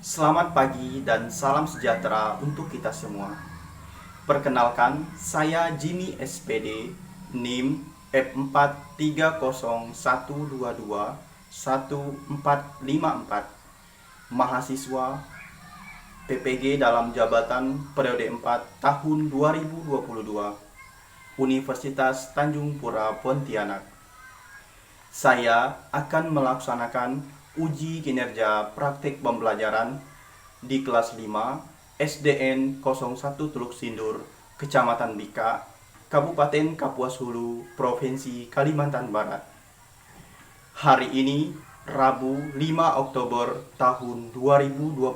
Selamat pagi dan salam sejahtera untuk kita semua. Perkenalkan, saya Jimmy SPD, NIM F4301221454, mahasiswa PPG dalam jabatan periode 4 tahun 2022, Universitas Tanjung Pura Pontianak. Saya akan melaksanakan uji kinerja praktik pembelajaran di kelas 5 SDN 01 Teluk Sindur, Kecamatan Bika, Kabupaten Kapuas Hulu, Provinsi Kalimantan Barat. Hari ini, Rabu 5 Oktober tahun 2022.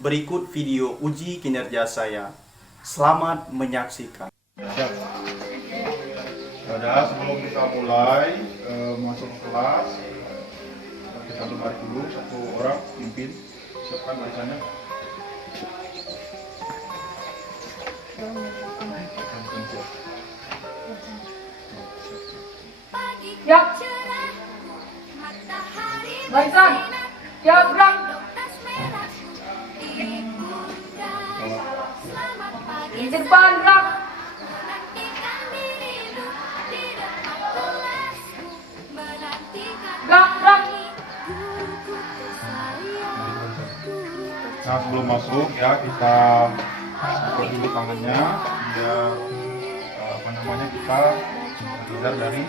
Berikut video uji kinerja saya. Selamat menyaksikan. Ada sebelum kita mulai masuk kelas, kita lemari dulu, satu orang pimpin, siapkan bacanya. Siap. Barisan. Siap, gerak. Di depan, gerak. Gerak, gerak. Nah, sebelum masuk ya kita buka dulu tangannya biar kita terhindar dari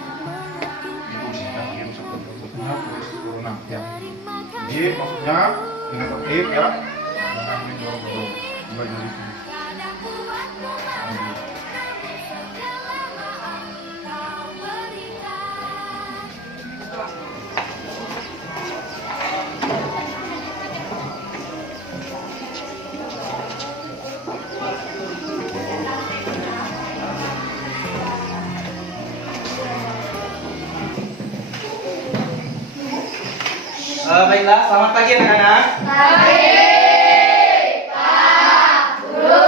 virus sebetulnya virus corona ya. Jadi maksudnya dengan tertib ya, jangan mendorong-dorong mulai dari sini. Baiklah, selamat pagi anak-anak. Pagi, Pak Guru.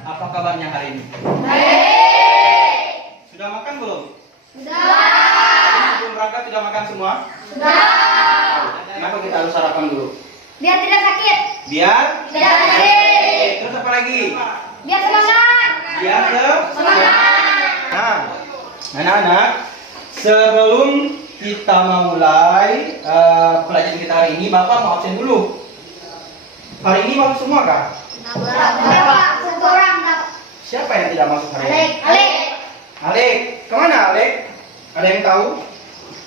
Apa kabarnya hari ini? Baik. Sudah makan belum? Sudah. Sebelum berangkat sudah makan semua? Sudah. Kenapa kita harus sarapan dulu? Biar tidak sakit. Biar? Tidak sakit. Terus apa lagi? Biar semangat. Biar Semangat. Nah, anak-anak, sebelum kita mulai pelajaran kita hari ini, Bapak mau absen dulu. Hari ini masuk semua kah? Berapa? Satu orang. Siapa yang tidak masuk hari ini? Alek. Alek, kemana Alek? Ada yang tahu?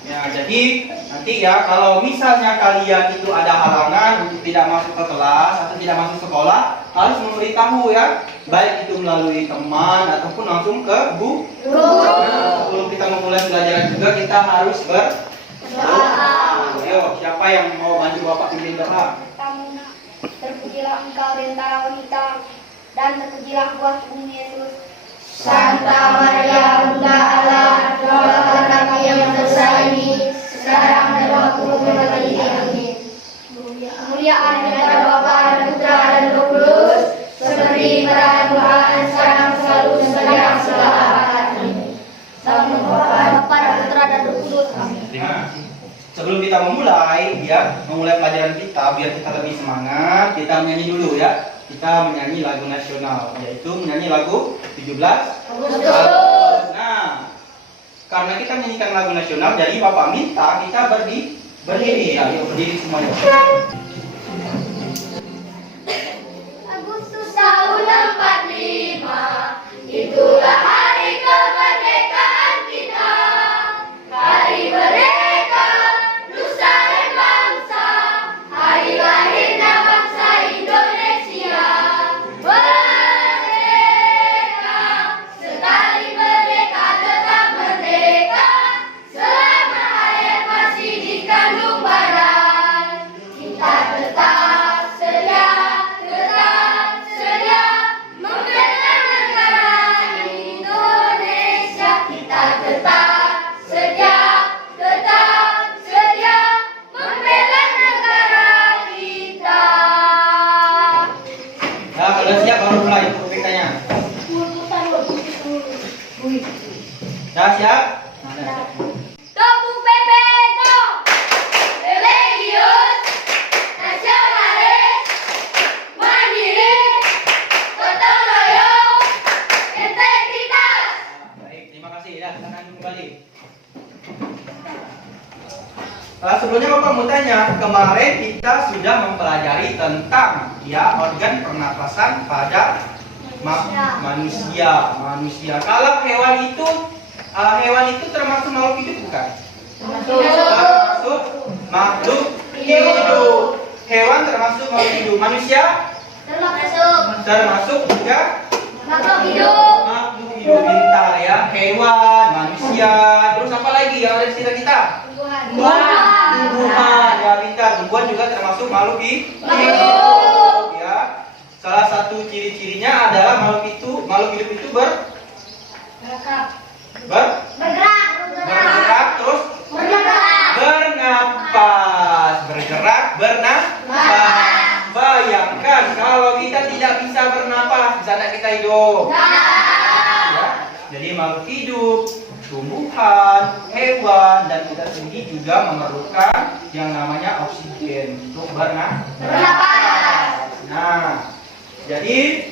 Ya, jadi nanti ya kalau misalnya kalian itu ada halangan untuk tidak masuk ke kelas atau tidak masuk sekolah, harus memberitahu ya, baik itu melalui teman ataupun langsung ke guru. Sebelum kita memulai pelajaran juga kita harus berdoa. Ayo, siapa yang mau bantu Bapak pimpin doa? Terpujilah engkau di antara wanita, dan terpujilah buah tubuhmu Yesus. Santa Maria, Bunda Allah, doakan kami yang berdosa ini, sekarang dan waktu kematian kami. Kemuliaan kepada Bapa dan Putra dan Roh Kudus, seperti pada Tuhan sekarang selalu sekarang selama-lamanya. Salam Bapa dan Putra dan Roh Kudus. Amin. Terima kasih. Sebelum kita memulai pelajaran kita, biar kita lebih semangat, kita menyanyi dulu ya. Kita menyanyi lagu nasional, yaitu menyanyi lagu 17 Agustus. Nah, karena kita menyanyikan lagu nasional, jadi Bapak minta kita berdiri. Ayo berdiri semuanya. Agustus tahun 45, itulah hari kemerdekaan kita. Hari merdeka, nusa dan bangsa, hari lahirnya bangsa Indonesia. Merdeka, sekali merdeka tetap merdeka, selama hayat masih dikandung badan. Kita tetap sedia membela negara Indonesia. Kita tetap sedia membela negara kita. Nah, kalau siap baru mulai PPK-nya. Nah, siap? Nah, Tepuk PPK. Religius sebelumnya Bapak mau tanya, kemarin kita sudah mempelajari tentang ya organ pernapasan pada manusia. Kalau hewan itu termasuk makhluk hidup bukan? Termasuk makhluk hidup. Hewan termasuk makhluk hidup. Manusia termasuk juga makhluk hidup. Pintar ya. Hewan, manusia, terus apa lagi yang ada di sekitar kita? Tumbuhan. Ya pintar. Tumbuhan juga termasuk makhluk hidup. Ya. Salah satu ciri-cirinya adalah makhluk hidup itu bergerak terus bernapas. Bayangkan kalau kita tidak bisa bernapas, bisa tidak kita hidup? Ya. Jadi makhluk hidup, tumbuhan, hewan, dan kita sendiri juga memerlukan yang namanya oksigen untuk bernapas. Nah, jadi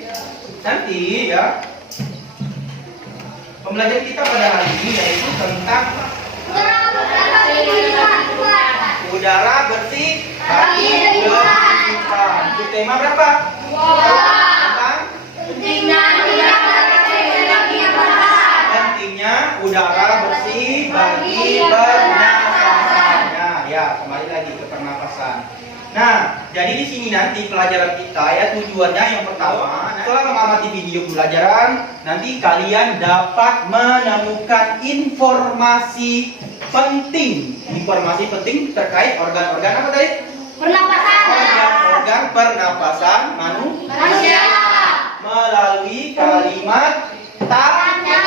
nanti ya pembelajaran kita pada hari ini yaitu tentang udara bersih bagi kehidupan. Itu tema berapa? Tentang pentingnya udara bersih bagi pernapasannya. Ya, kembali lagi ke pernapasan. Nah, jadi di sini nanti pelajaran kita ya tujuannya yang pertama, setelah mengamati video pelajaran, nanti kalian dapat menemukan informasi penting terkait organ-organ apa tadi? Organ pernapasan manusia melalui kalimat tanya.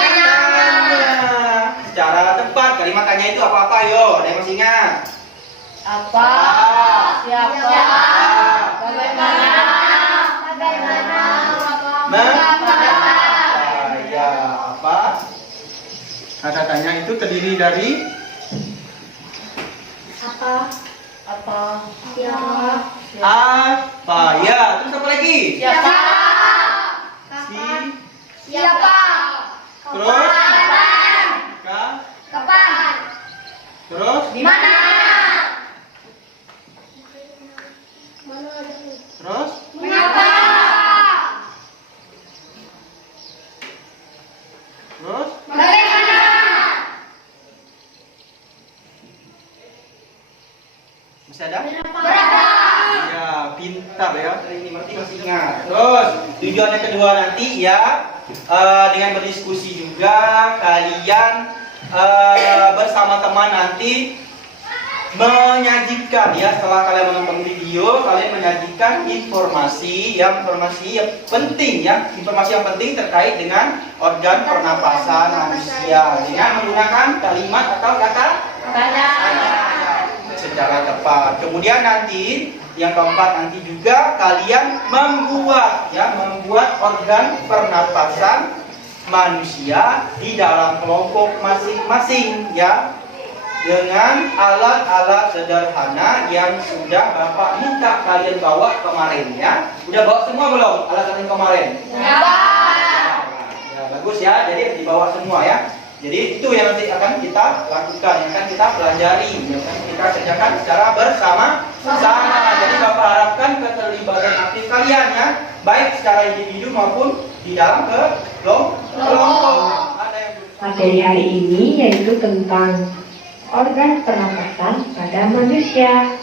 Secara tepat kalimat tanya itu apa-apa yo? Ada yang masih ingat? Apa? Siapa? Bagaimana? Ya, apa? Kata tanya itu terdiri dari Apa? apa? Ya, terus apa lagi? Siapa? Siapa? Terus? Kapan? Terus? Di mana? Terus? Mengapa? Terus? Bagaimana? Masih ada? Berapa? Ya, pintar ya. Ini masih ingat. Terus, tujuan yang kedua nanti ya dengan berdiskusi juga kalian bersama teman nanti menyajikan ya, setelah kalian menonton video kalian menyajikan informasi yang penting terkait dengan organ pernapasan manusia dengan menggunakan kalimat atau kata secara tepat. Kemudian nanti yang keempat nanti juga kalian membuat organ pernapasan manusia di dalam kelompok masing-masing ya, dengan alat-alat sederhana yang sudah Bapak minta kalian bawa kemarin ya. Udah bawa semua belum alat-alat yang kemarin? Ya, bagus ya. Jadi dibawa semua ya. Jadi itu yang nanti akan kita lakukan, yang akan kita pelajari, yang akan kita kerjakan secara bersama-sama. Jadi Bapak harapkan keterlibatan aktif kalian ya, baik secara individu maupun di dalam kelompok. Materi hari ini yaitu tentang organ pernapasan pada manusia.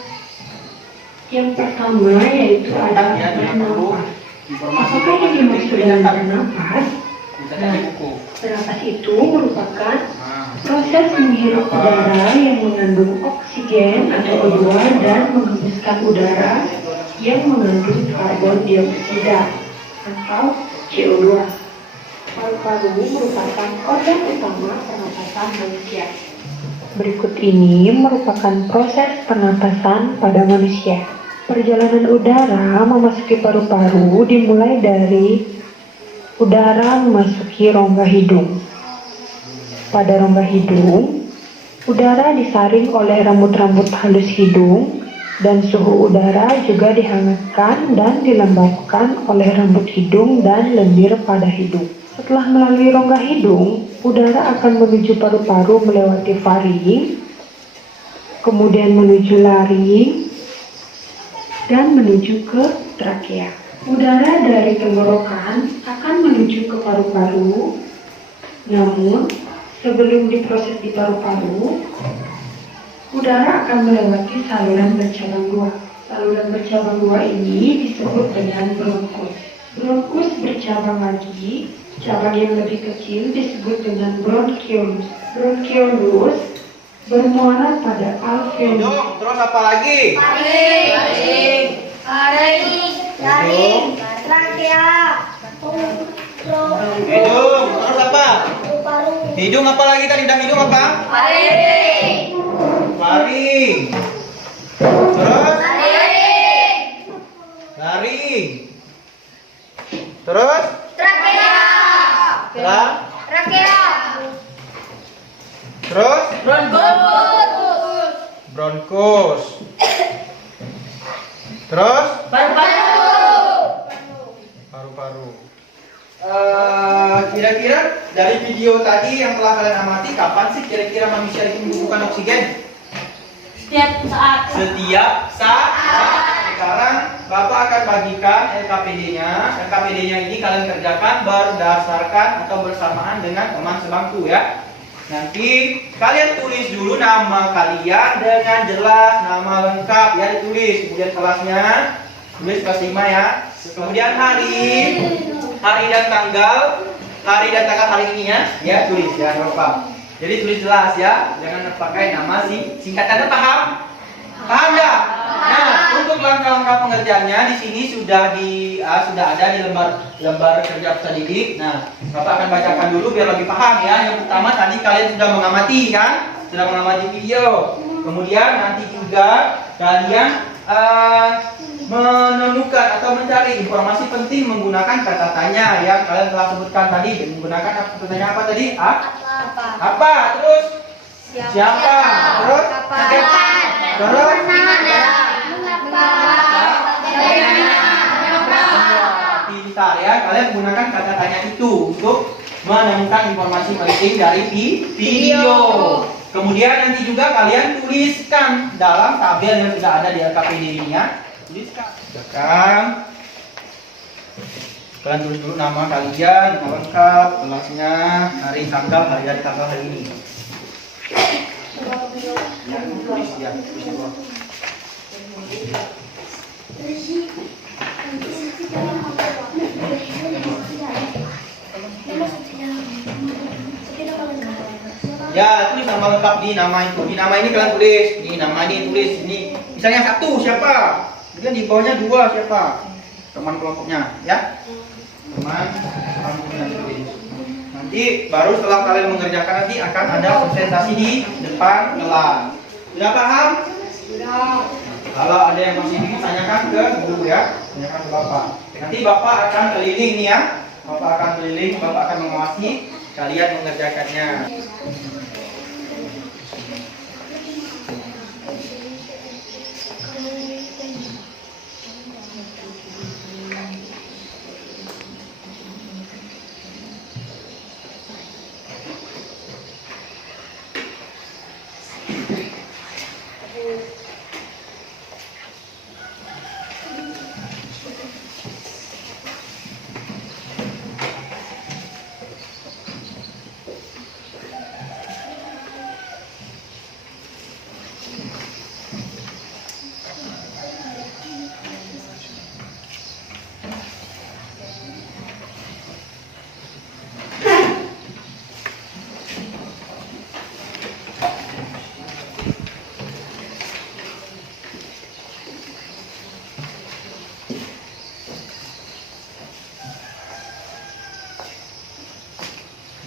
Yang pertama yaitu ada bernapas. Apakah yang dimaksud dengan bernapas? Bernapas itu merupakan proses menghirup udara yang mengandung oksigen atau O2 dan menghembuskan udara yang mengandung karbon dioksida atau CO2. Paru-paru merupakan organ utama pernapasan manusia. Berikut ini merupakan proses pernapasan pada manusia. Perjalanan udara memasuki paru-paru dimulai dari udara memasuki rongga hidung. Pada rongga hidung, udara disaring oleh rambut-rambut halus hidung dan suhu udara juga dihangatkan dan dilembabkan oleh rambut hidung dan lendir pada hidung. Setelah melalui rongga hidung, udara akan menuju paru-paru melewati faring kemudian menuju laring, dan menuju ke trakea. Udara dari tenggorokan akan menuju ke paru-paru, namun sebelum diproses di paru-paru, udara akan melewati saluran bercabang dua. Saluran bercabang dua ini disebut dengan bronkus. Bronkus bercabang lagi, cabang yang lebih kecil disebut dengan bronchiolus. Bronchiolus bermuara pada alveolus. Hidung, terus apa lagi? Laring, trakea, Hidung, terus apa? paru-paru, Hidung apa lagi tadi? Udah hidung apa? Faring. Terus? Laring. Terus? trakea, trakea, Terus? Bronkus. Bronkus. Terus? Paru-paru. Kira-kira dari video tadi yang telah kalian amati, kapan sih kira-kira manusia itu membutuhkan oksigen? Setiap saat. Setiap saat. Sekarang Bapak akan bagikan LKPD-nya. LKPD-nya ini kalian kerjakan berdasarkan atau bersamaan dengan teman sebangku ya. Nanti kalian tulis dulu nama kalian dengan jelas, nama lengkap ya ditulis. Kemudian kelasnya tulis kelas 5 ya. Kemudian hari dan tanggal hari ini ya tulis ya, jangan lupa. Jadi tulis jelas ya, jangan pakai nama singkatannya, paham? Paham ya? Nah, untuk langkah-langkah pengerjaannya di sini sudah ada di lembar kerja peserta didik. Nah, Bapak akan bacakan dulu biar lebih paham ya. Yang pertama tadi kalian sudah mengamati kan? Sudah mengamati video. Kemudian nanti juga kalian menemukan atau mencari informasi penting menggunakan kata tanya yang kalian telah sebutkan tadi. Menggunakan kata tanya apa tadi? Apa? Terus? Siapa? Terus? kapan, Terus? mengapa, Pintar ya, kalian menggunakan kata tanya itu untuk menemukan informasi penting dari video. Kemudian nanti juga kalian tuliskan dalam tabel yang sudah ada di LKPD ini ya. Tuliskan. Kalian tulis dulu nama kalian, nama lengkap, kelasnya, hari dari tanggal hari ini. Ya, tulis ya, tulis dulu. Ya, tulis nama lengkap di nama itu. Di nama ini kalian tulis. Di nama ini tulis. Ini misalnya satu siapa? Kemudian di bawahnya dua siapa? Teman kelompoknya, ya. Teman kelompoknya tulis. Nanti baru setelah kalian mengerjakan nanti akan ada presentasi di depan kelas. Sudah paham? Sudah. Kalau ada yang masih ingin tanyakan ke guru ya, tanyakan ke Bapak. Nanti Bapak akan keliling nih ya. Bapak akan keliling, Bapak akan mengawasi kalian mengerjakannya.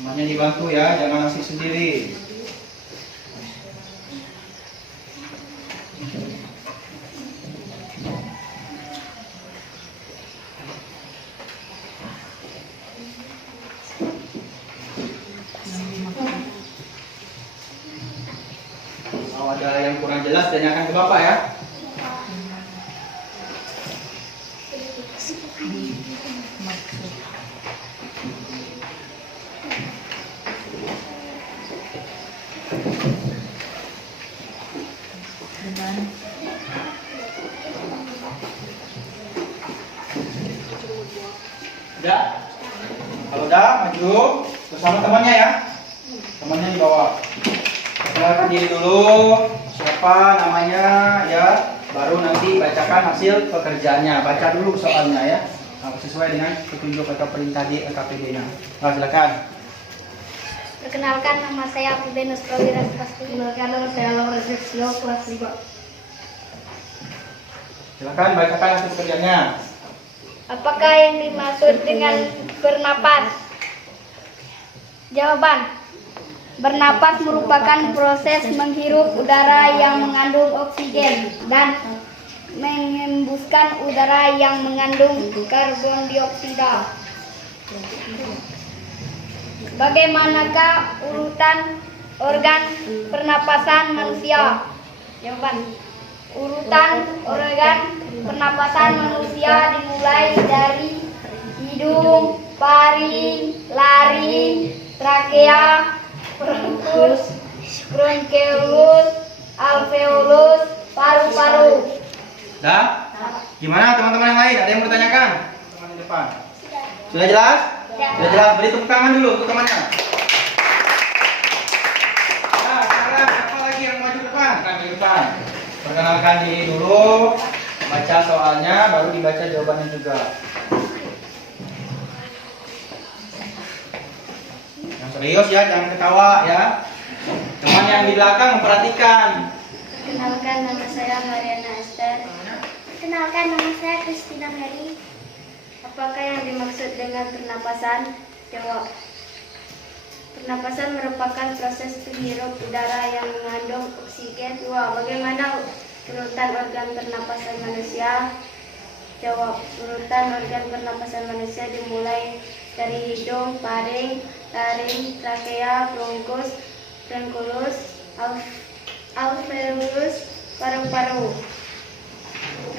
Semuanya dibantu ya, jangan asik sendiri. Kalau ada yang kurang jelas tanyakan ke Bapak ya. Udah? Kalau udah, maju bersama temannya ya. Temannya dibawa. Perkenalkan diri dulu, siapa namanya ya, baru nanti bacakan hasil pekerjaannya. Baca dulu soalnya ya, sesuai dengan petunjuk atau perintah di LKPD-nya. Nah, silakan. Perkenalkan, nama saya Venus Prawira Spasti. Perkenalkan, nama saya Laura Sexio, kelas 5. Silakan bacakan hasil pekerjaannya. Apakah yang dimaksud dengan bernapas? Jawaban. Bernapas merupakan proses menghirup udara yang mengandung oksigen dan menghembuskan udara yang mengandung karbon dioksida. Bagaimanakah urutan organ pernapasan manusia? Jawaban. Urutan organ pernapasan manusia dimulai dari hidung, paring, laring, trakea, bronkus, bronkeolus, alveolus, paru-paru. Dah? Gimana teman-teman yang lain? Ada yang bertanyakan? Teman di depan. Sudah jelas? Sudah jelas. Beri tepuk tangan dulu untuk temannya. Nah, sekarang apa lagi yang maju depan? Ke depan. Perkenalkan diri dulu, baca soalnya, baru dibaca jawabannya juga. Yang serius ya, jangan ketawa ya. Teman yang di belakang memperhatikan. Perkenalkan, nama saya Mariana Esther. Perkenalkan, nama saya Christina Mary. Apakah yang dimaksud dengan pernapasan? Jawab. Pernapasan merupakan proses penghirup udara yang mengandung oksigen. Wah, bagaimana urutan organ pernapasan manusia? Jawab. Urutan organ pernapasan manusia dimulai dari hidung, paring, laring, trakea, bronkus, bronkulus, alveolus, paru-paru.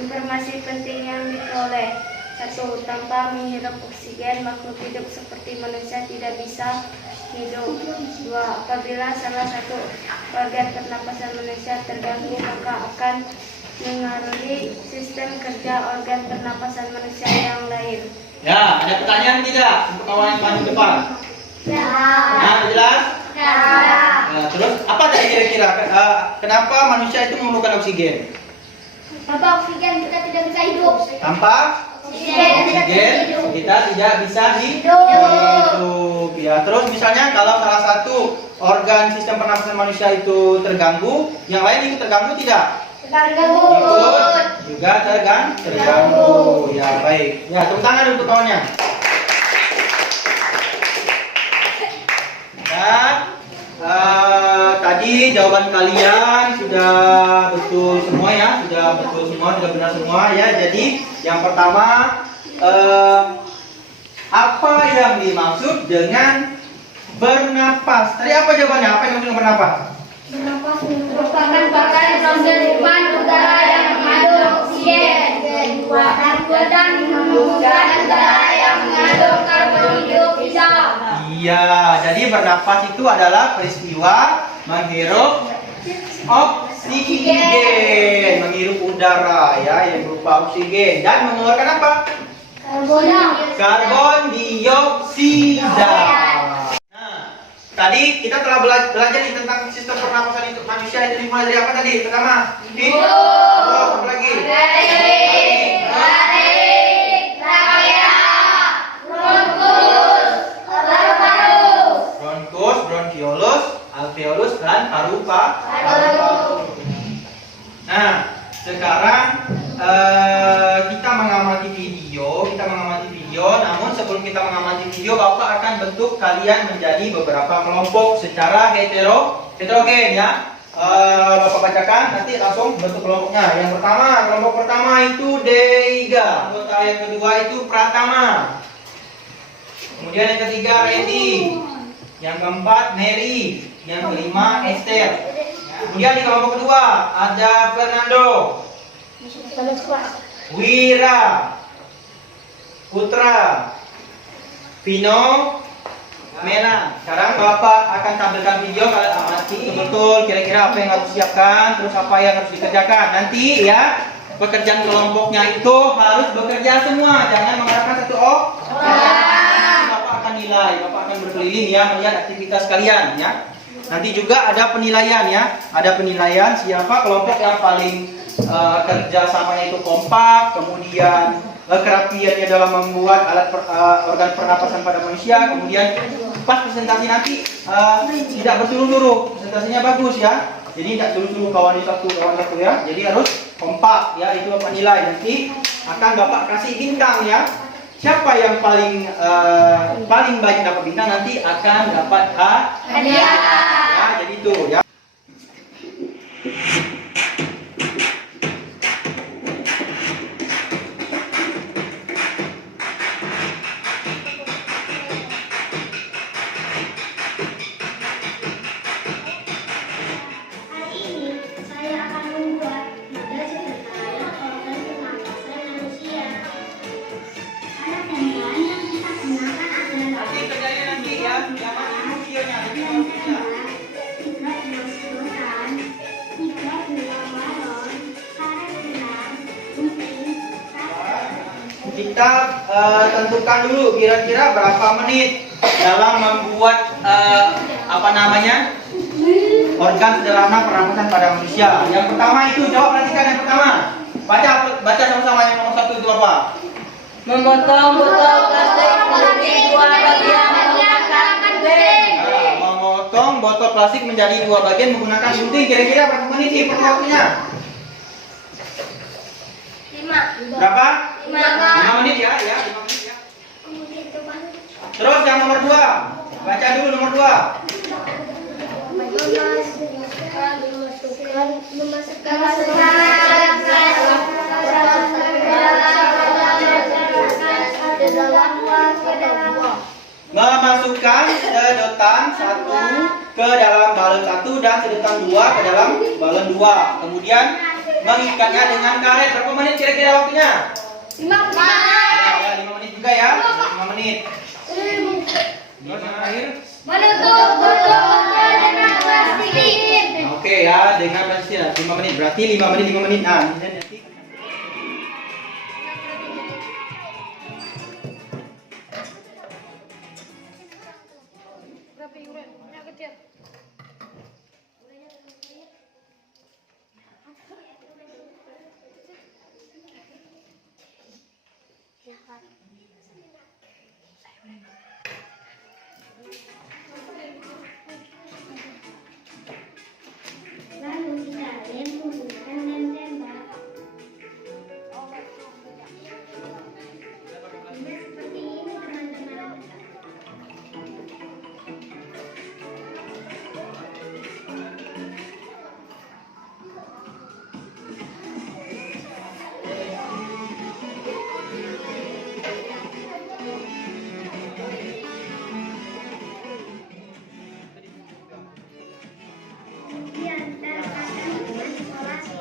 Informasi penting yang diperoleh. 1. Tanpa menghirup oksigen, makhluk hidup seperti manusia tidak bisa hidup. 2. Apabila salah satu organ pernapasan manusia terganggu, maka akan mengaruhi sistem kerja organ pernapasan manusia yang lain. Ya, ada pertanyaan tidak untuk kawan yang maju depan? Ya. Nah, jelas? Ya. Nah, terus apa tadi kira-kira? Kenapa manusia itu memerlukan oksigen? Tanpa oksigen kita tidak bisa hidup. Tanpa Oksigen kita tidak bisa hidup. Ya, terus misalnya kalau salah satu organ sistem pernapasan manusia itu terganggu, yang lain ikut terganggu tidak? terganggu. Ikut juga terganggu. Ya, baik. Ya, tepuk tangan untuk kawannya. Dan tadi jawaban kalian sudah betul semua ya, sudah betul semua, sudah benar semua ya. Jadi yang pertama, apa yang dimaksud dengan bernapas? Tadi apa jawabannya? Apa yang dimaksud dengan bernapas? Bernapas merupakan penghirupan udara yang mengandung oksigen. Dan menghembuskan udara yang mengandung karbon dioksida. Iya, jadi bernapas itu adalah peristiwa menghirup oksigen, menghirup udara ya yang berupa oksigen dan mengeluarkan apa? Karbon dioksida. Nah, tadi kita telah belajar nih tentang sistem pernapasan itu manusia itu dimulai dari apa tadi? Pertama, apa lagi? Bronkus, bronkiolus, alveolus dan paru-paru. Nah, sekarang kita mengamati video, namun sebelum kita mengamati video, Bapak akan bentuk kalian menjadi beberapa kelompok secara heterogen ya. Bapak bacakan, nanti langsung bentuk kelompoknya. Yang pertama, kelompok pertama itu Deiga. Anggota yang kedua itu Pratama. Kemudian yang ketiga Randy. Yang keempat Mary. Yang kelima Esther. Kemudian di kelompok kedua ada Fernando, Wira, Putra, Vino, Mena. Sekarang Bapak akan tampilkan video, kalian amati betul kira-kira apa yang harus disiapkan, terus apa yang harus dikerjakan. Nanti ya, pekerjaan kelompoknya itu harus bekerja semua, jangan mengharapkan satu orang. menilai. Bapak akan berkeliling ya melihat aktivitas kalian ya. Nanti juga ada penilaian ya. Ada penilaian siapa kelompok yang paling kerjasamanya itu kompak, kemudian kerapiannya dalam membuat organ pernapasan pada manusia, kemudian pas presentasi nanti tidak berseluruh, presentasinya bagus ya. Jadi tidak seluruh kawan satu ya. Jadi harus kompak ya, itu Bapak nilai. Nanti akan Bapak kasih bintang ya. Siapa yang paling banyak dapat bintang nanti akan dapat hadiah. Ya, jadi itu ya. Hari ini saya akan membuat model sederhana organ pernapasan manusia. Alat dan bahan yang kita gunakan adalah Nanti kerjanya nanti ya, jangan videonya, jadi maksudnya. tiga sedotan, 3 bilah balon, karet benang, gunting, Kita tentukan dulu kira-kira berapa menit dalam membuat organ sederhana pernapasan pada manusia. Yang pertama itu jawab, perhatikan yang pertama. Baca sama-sama yang nomor 1 itu apa? Memotong botol plastik menjadi 2 bagian menggunakan gunting. Nah, memotong botol plastik menjadi 2 bagian menggunakan gunting. Kira-kira berapa menit sih waktunya? 5. Berapa? 5. 5 menit ya, 5 menit ya. Terus yang nomor 2. Baca dulu nomor 2. Memasukkan sedotan 1 ke dalam balon 1 dan sedotan 2 ke dalam balon 2. Kemudian mengikatnya dengan karet. Berapa menit kira-kira waktunya? 5. Ya, 5 menit juga ya. 5 menit. Terus yang terakhir? Menutup botolnya dengan plastik. Oke ya, dengan plastik 5 menit. Berarti 5 menit 5 menit. Nah, ini nanti Lalu kalian menggunakan lem tembak. Seperti ini teman-teman. Kemudian cara pasang dengan isolasi.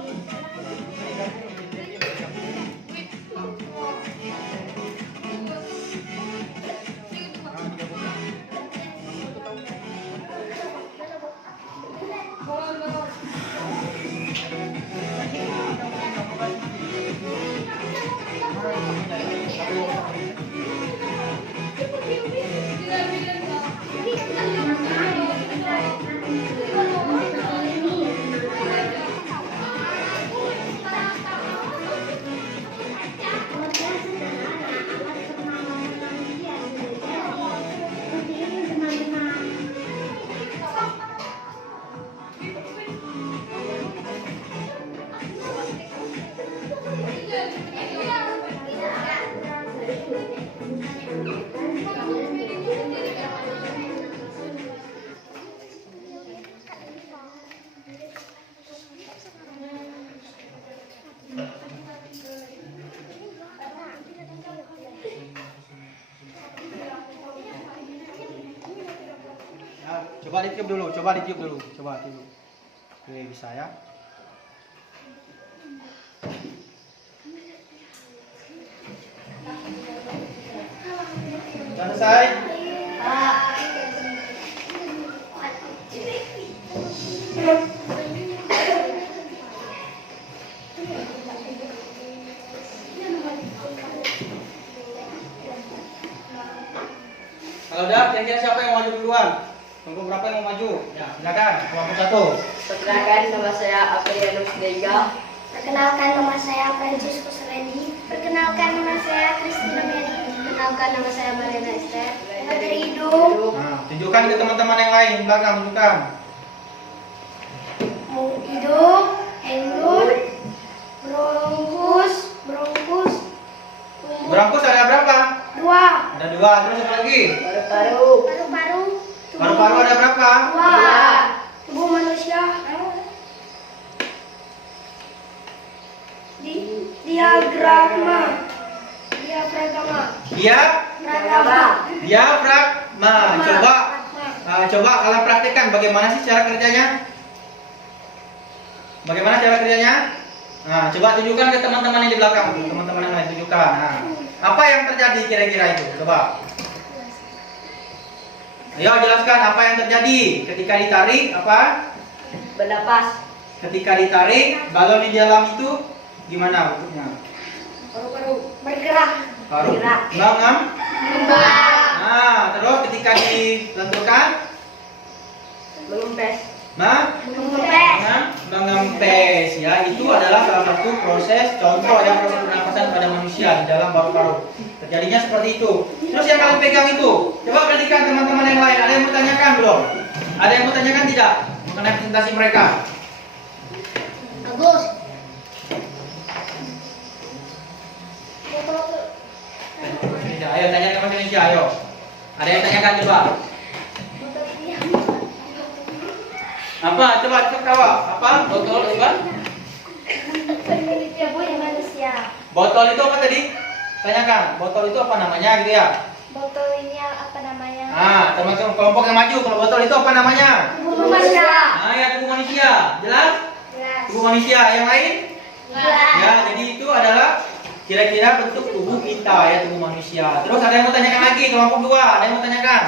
coba ditiup dulu, coba tiup. Oke, bisa ya. Sudah selesai? Kalau Kalau udah, kira-kira siapa yang mau maju duluan? Kelompok berapa yang mau maju? Ya, silakan. Kelompok 1. Perkenalkan nama saya Aprilianus Dega. Perkenalkan nama saya Francis Kusredi. Perkenalkan nama saya Kristina Mary. Perkenalkan nama saya Mariana Esther. Materi hidung. Nah, tunjukkan ke teman-teman yang lain di belakang, tunjukkan. Hidung, endur, bronkus, Bronkus ada berapa? 2. Ada 2. Terus apa lagi? Paru-paru. Paru-paru, Paru-paru ada berapa? 2. Tubuh manusia. Diafragma. Diafragma. Coba kalian praktekkan bagaimana sih cara kerjanya? Bagaimana cara kerjanya? Nah, coba tunjukkan ke teman-teman yang di belakang, teman-teman yang lain tunjukkan. Nah, apa yang terjadi kira-kira itu? Coba. Ayo jelaskan apa yang terjadi ketika ditarik apa? Bernapas. Ketika ditarik balon di dalam itu gimana bentuknya? Paru-paru bergerak. Paru. Ngam. Nah, terus ketika dilenturkan, Mengempes. mengempes ya, itu adalah salah satu proses contoh ya proses pernapasan pada manusia di dalam paru-paru. Terjadinya seperti itu. Terus yang kalian pegang itu, coba perhatikan teman-teman yang lain. Ada yang mau tanyakan belum? Ada yang mau tanyakan tidak mengenai presentasi mereka? Bagus. Ayo tanya ke Mas Indonesia, ayo. Ada yang tanyakan coba? Apa? Coba ketawa. Apa? Botol coba? Tubuh manusia. Botol itu apa tadi? Tanyakan. Botol itu apa namanya gitu ya? Botol ini apa namanya? Ah, teman-teman kelompok yang maju, kalau botol itu apa namanya? Tubuh manusia. Ah, ya tubuh manusia. Jelas? Jelas. Tubuh manusia. Yang lain? Jelas. Ya, jadi itu adalah kira-kira bentuk tubuh kita ya, tubuh manusia. Terus ada yang mau tanyakan lagi, kelompok 2. Ada yang mau tanyakan?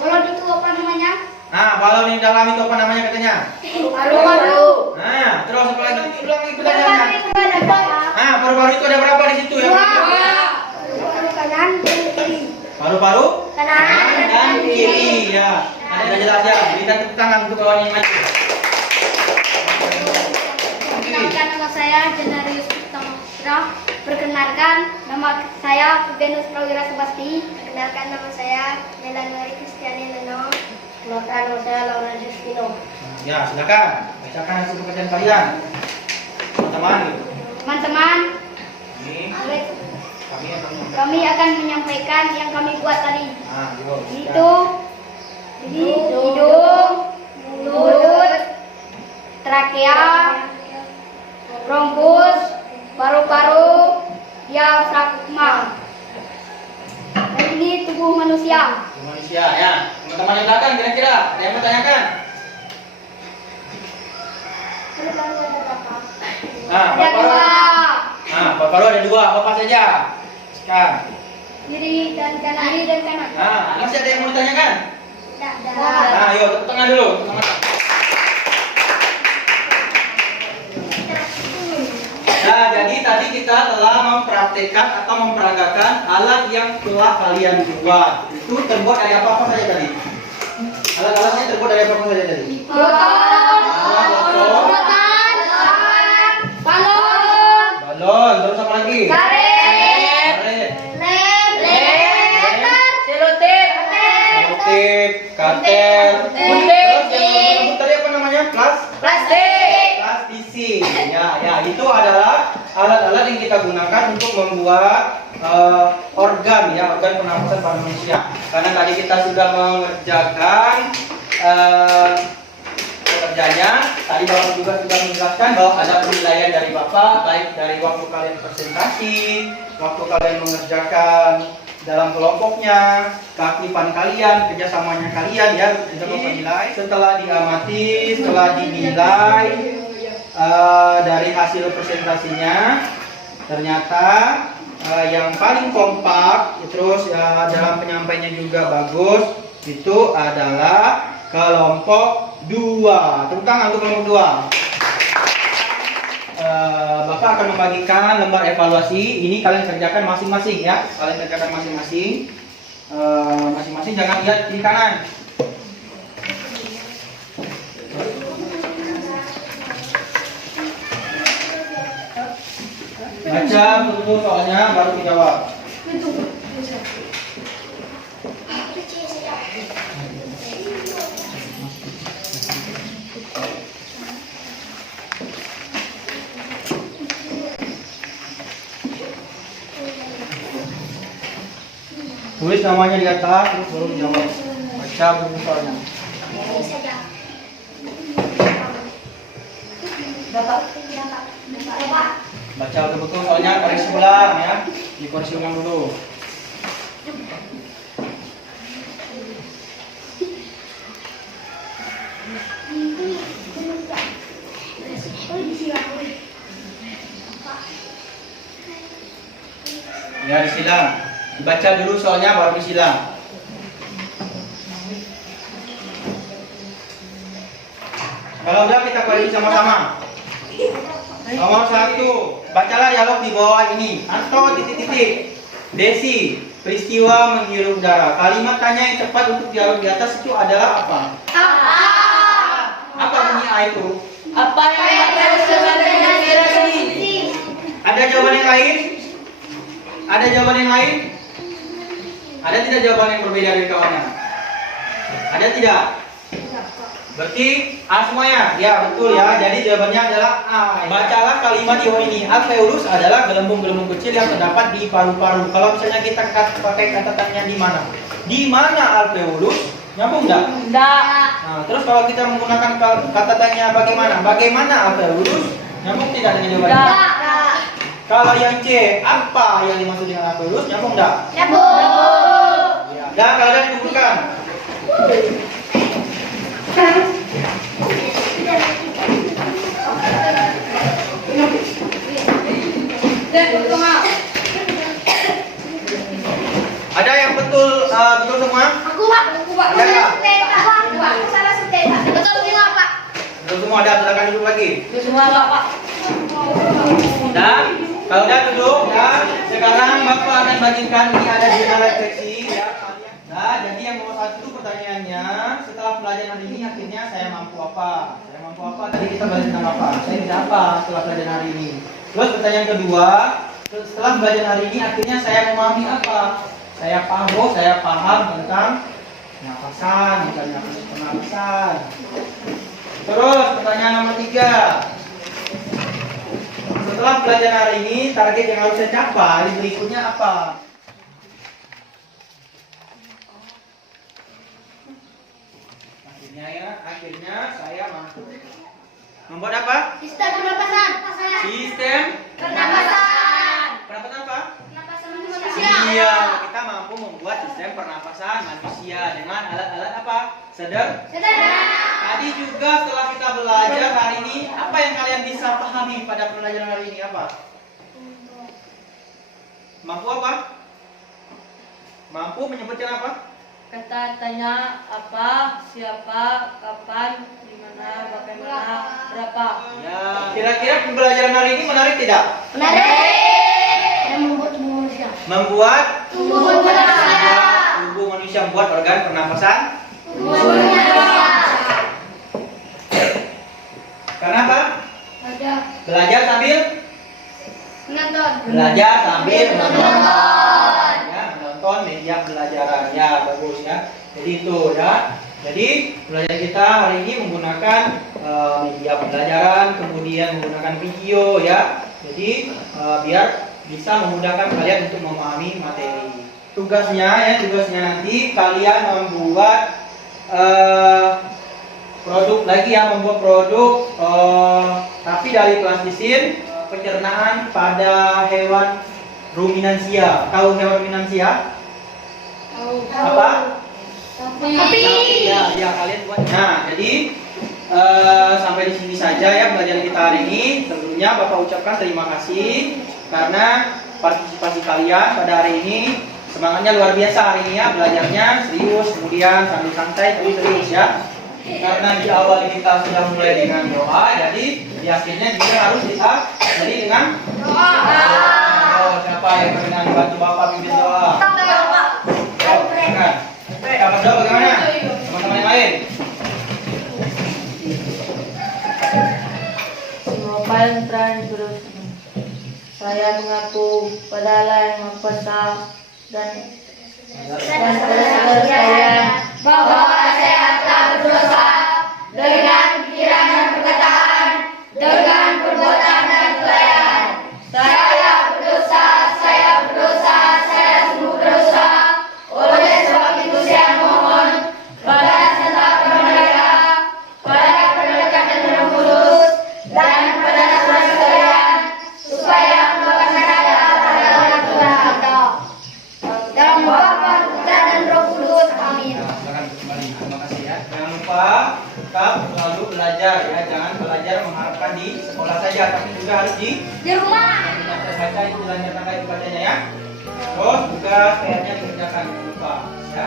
Balon itu apa namanya? Nah, balon di dalam itu apa namanya katanya? Paru-paru. Nah, terus apa lagi? Ulang lagi pertanyaannya. Itu ada berapa? Ah, paru-paru itu ada berapa di situ ya? Paru-paru kanan dan kiri. Paru-paru Kanan dan kiri ya. Ada jelas ya. Berikan tepuk tangan untuk kawan yang maju. Perkenalkan nama saya Jenarius Putra. Perkenalkan nama saya Venus Prawira Subasti. Perkenalkan nama saya Melanie Kristiani Leno. Perkenalkan nama saya Laura Justino. Ya, silakan. Bacakan hasil pekerjaan kalian. Teman-teman. Teman-teman, Ini kami akan menyampaikan yang kami buat tadi. Ah, yuk. Itu hidung, mulut, trakea, bronkus, paru-paru, diafragma. Dan ini tubuh manusia. Manusia ya. Teman-teman yang belakang kira-kira ada yang mau tanyakan? Paru-paru ada berapa? Nah, Ada 2. Nah, paru-paru ada 2. Apa saja? Sekarang. Kiri dan kanan. Nah, masih ada yang mau ditanyakan? Tidak. Nah, ayo tepuk tangan dulu. Teman-teman. Nah, jadi tadi kita telah mempraktekkan atau memperagakan alat yang telah kalian buat. Itu terbuat dari apa saja tadi? Alat-alatnya terbuat dari apa saja tadi? Botol, balon, Balon, terus apa lagi? karet, Karet, Selotip. selotip, katel. Terus yang lembut tadi apa namanya? Plastik. Plastisi. Ya, itu adalah alat-alat yang kita gunakan untuk membuat organ pernapasan pada manusia. Karena tadi kita sudah mengerjakan pekerjaannya. Tadi Bapak juga sudah menjelaskan bahwa ada penilaian dari Bapak, baik dari waktu kalian presentasi, waktu kalian mengerjakan dalam kelompoknya, keaktifan kalian, kerjasamanya kalian ya. Setelah diamati, setelah dinilai dari hasil presentasinya, ternyata yang paling kompak, terus dalam penyampaiannya juga bagus, itu adalah kelompok 2. Tepuk tangan untuk kelompok 2. Bapak akan membagikan lembar evaluasi. Ini kalian kerjakan masing-masing ya. Kalian kerjakan masing-masing. Masing-masing jangan lihat kiri kanan. Baca dulu soalnya baru dijawab. Tulis namanya di atas terus baru dijawab. Baca dulu soalnya. Baca betul-betul soalnya koreksi ulang ya. Dikoreksi ulang dulu. Ya disilang. Dibaca dulu soalnya baru disilang. Kalau udah kita koreksi sama-sama. Nomor 1, bacalah dialog di bawah ini. Anto titik-titik. Desi, peristiwa menghirup udara. Kalimat tanya yang tepat untuk dialog di atas itu adalah apa? Apa bunyi A itu? Apa yang terinspirasi? Ada jawaban yang lain? Ada jawaban yang lain? Ada tidak jawaban yang berbeda dari kawannya? Ada tidak? Berarti A semuanya? Ya betul ya. Jadi jawabannya adalah A. Bacalah kalimat di bawah ini. Alveolus adalah gelembung-gelembung kecil yang terdapat di paru-paru. Kalau misalnya kita pakai kata tanya di mana? Di mana alveolus? Nyambung enggak? Enggak. Nah, terus kalau kita menggunakan kata tanya bagaimana? Bagaimana alveolus? Nyambung tidak dengan jawabannya? Enggak. Kalau yang C, apa yang dimaksud dengan alveolus? Nyambung enggak? Nyambung. Ya. Dan kalau ada dikumpulkan. Ada yang betul semua? Aku Pak. Ada nggak? Aku salah setengah. Betul semua Pak. Betul semua ada, silakan duduk lagi. Itu semua Pak. Dan kalau udah duduk ya, sekarang Bapak akan bagikan ini ada di dalam seksi ya. Nah, jadi yang nomor 1 pertanyaannya, setelah pelajaran hari ini akhirnya saya mampu apa? Saya mampu apa? Tadi kita belajar tentang apa? Saya bisa apa setelah pelajaran hari ini? Terus pertanyaan kedua, setelah belajar hari ini akhirnya saya memahami apa? Saya paham tentang nafasan, misalnya pernafasan. Terus pertanyaan nomor 3. Setelah pelajaran hari ini, target yang harus saya capai berikutnya apa? Akhirnya saya mampu membuat apa? Sistem pernapasan. Sistem Pernapasan. pernapasan apa? Pernapasan manusia. Iya, kita mampu membuat sistem pernapasan manusia dengan alat-alat apa? Sederhana. Tadi juga setelah kita belajar hari ini, apa yang kalian bisa pahami pada pelajaran hari ini apa? Mampu apa? Mampu menyebutkan apa? Kata tanya apa, siapa, kapan, di mana, bagaimana, berapa. Ya, kira-kira pembelajaran hari ini menarik tidak? Menarik. Dan membuat tubuh manusia. Membuat Tubuh manusia. tubuh manusia membuat organ pernapasan. Tubuh manusia. Karena apa? Ada. Belajar sambil Menonton. belajar sambil menonton. Ya, menonton media pembelajaran. Ya, bagus ya. Jadi itu ya. Jadi pelajaran kita hari ini menggunakan media pembelajaran, kemudian menggunakan video ya. Jadi biar bisa memudahkan kalian untuk memahami materi. Tugasnya nanti kalian membuat produk lagi ya, membuat produk tapi dari plastisin pencernaan pada hewan ruminansia. Tahu hewan ruminansia? Apa? Tapi. Ya kalian buat. Nah, jadi sampai di sini saja ya pelajaran kita hari ini. Sebelumnya Bapak ucapkan terima kasih karena partisipasi kalian pada hari ini. Semangatnya luar biasa hari ini ya, belajarnya serius, kemudian sambil santai tapi serius ya. Karena di awal kita sudah mulai dengan doa, jadi di akhirnya juga harus kita jadi dengan doa. Siapa yang berkenan bantu Bapak pimpin doa? Bapak. segala yang mempesak dan segala sekalian bahwa saya telah berdosa dengan pikiran dan perkataan, dengan perbuatan dan kelalaian. Saya berdosa, saya sungguh berdosa. Oleh sebab itu saya mohon pada Santa Maria, pada pendekatan dan Roh Kudus, dan pada saudara sekalian, supaya membawa saya pada Tuhan kita. Dalam Bapa, Putra, dan Roh Kudus. Amin. Nah, silakan kembali. Terima kasih ya. Jangan lupa tetap selalu belajar ya. Jangan belajar mengharapkan di sekolah saja, tapi juga harus di rumah. baca itu belajar tangga itu bacanya ya. Terus tugas PR-nya dikerjakan, jangan lupa ya.